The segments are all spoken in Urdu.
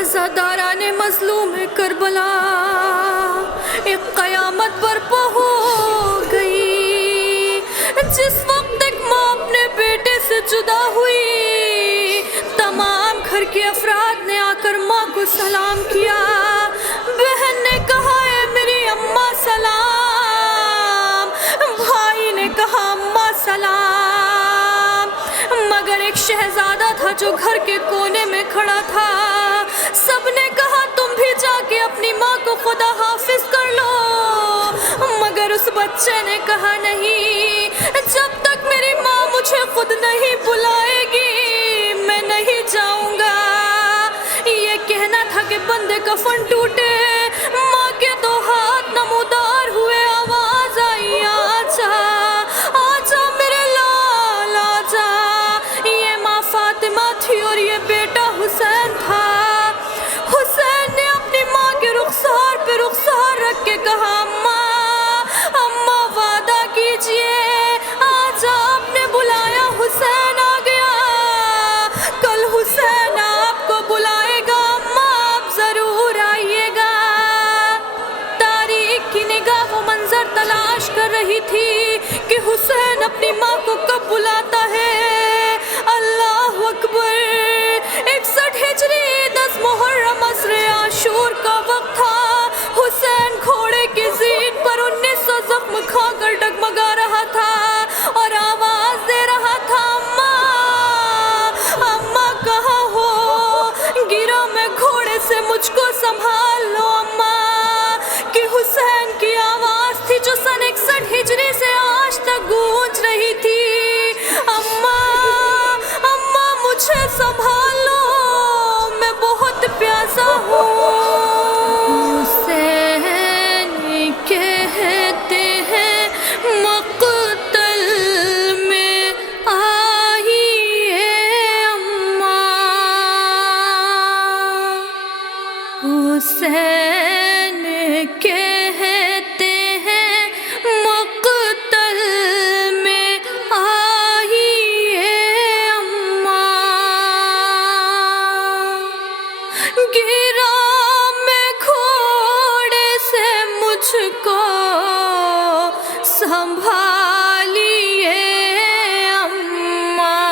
عزاداران مظلوم کربلا ایک قیامت برپا ہو گئی. جس وقت ایک ماں اپنے بیٹے سے جدا ہوئی، تمام گھر کے افراد نے آ کر ماں کو سلام کیا. بہن نے کہا اے میری اماں سلام، بھائی نے کہا اماں سلام. مگر ایک شہزادہ تھا جو گھر کے کونے میں کھڑا تھا. سب نے کہا تم بھی جا کے اپنی ماں کو خدا حافظ کر لو. مگر اس بچے نے کہا نہیں، جب تک میری ماں مجھے خود نہیں بلائے گی میں نہیں جاؤں گا. یہ کہنا تھا کہ بندے کفن ٹوٹے، ماں کے دو ہاتھ نمودار ہوئے، آواز آئی آجا آجا میرے لال آجا. یہ ماں فاطمہ تھی اور یہ بیٹا حسین تھا. حسین نے اپنی ماں کے رخسار پہ رخسار رکھ کے کہا اماں وعدہ کیجئے، آج آپ نے بلایا حسین آ گیا، کل حسین آپ کو بلائے گا، اماں آپ ضرور آئیے گا. تاریخ کی نگاہ وہ منظر تلاش کر رہی تھی کہ حسین اپنی ماں کو کب بلاتا ہے. اللہ اکبر. 61 ہجری 10 محرم عصر عاشور کا وقت تھا. حسین گھوڑے کی زین پر 1900 زخم کھا کر ڈگمگا رہا تھا اور آواز دے رہا تھا اماں کہاں ہو، گرا میں گھوڑے سے مجھ کو سنبھال لو اماں. کہ حسین کی آواز تھی جو سن 61 ہجری سے آج تک گونج رہی تھی. اماں مجھے سنبھال لو، میں بہت پیاسا ہوں. حسین کہتے ہیں مقتل میں آئیے اماں. حسین کہتے ہیں مقتل میں آئیے اماں. گرا میں گھوڑے سے مجھ کو سنبھالیے اماں.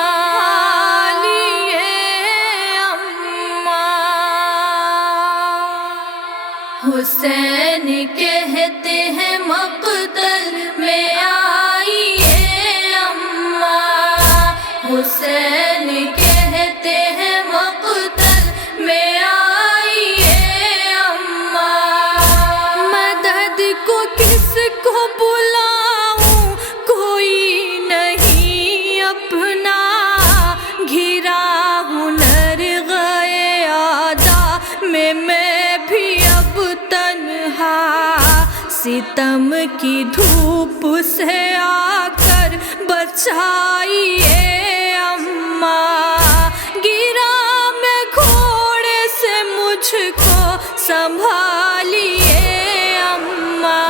حسین کہتے ہیں مقتل میں آئیے اماں. حسین کہتے ہیں مقتل میں آئیے اماں. مدد کو کس کو بلاؤں، کوئی نہیں اپنا، گھرا ہنر گئے آدھا میں بھی اب تنہا. ستم کی دھوپ سے آ کر بچائیے اماں. گرا میں گھوڑے سے مجھ کو سنبھالیے اماں.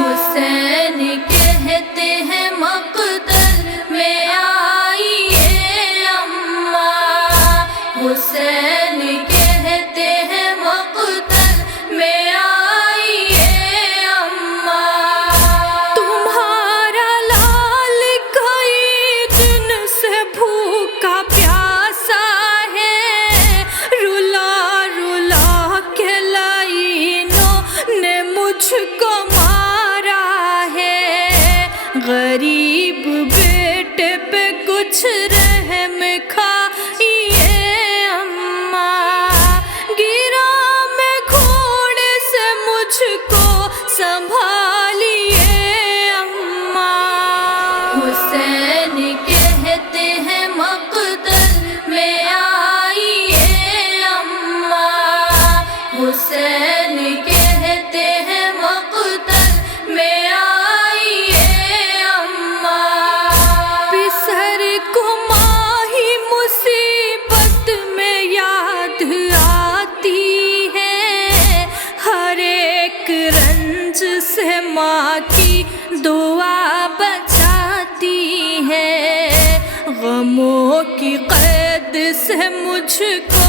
حسین کہتے ہیں مقتل میں آئیے اماں. حسین کہتے ہیں مقتل میں آئیے اماں. تمہارا لال کئی دن سے بھوکا پیاسا ہے، رلا رلا کے لائینوں نے مجھ کو مارا ہے. غریب بیٹے پہ کچھ رحم کھائیے اماں. گرا میں گھوڑے سے مجھ کو سنبھالیے اماں. حسین کہتے ہیں مقتل میں آئیے اماں. حسین کہتے ہیں مقتل میں آئیے اماں. پسر کو ماہی مصیبت میں یاد آتی ہے، ہر ایک رنج سے ماں کی دعا بچاتی ہے. غموں کی قید سے مجھ کو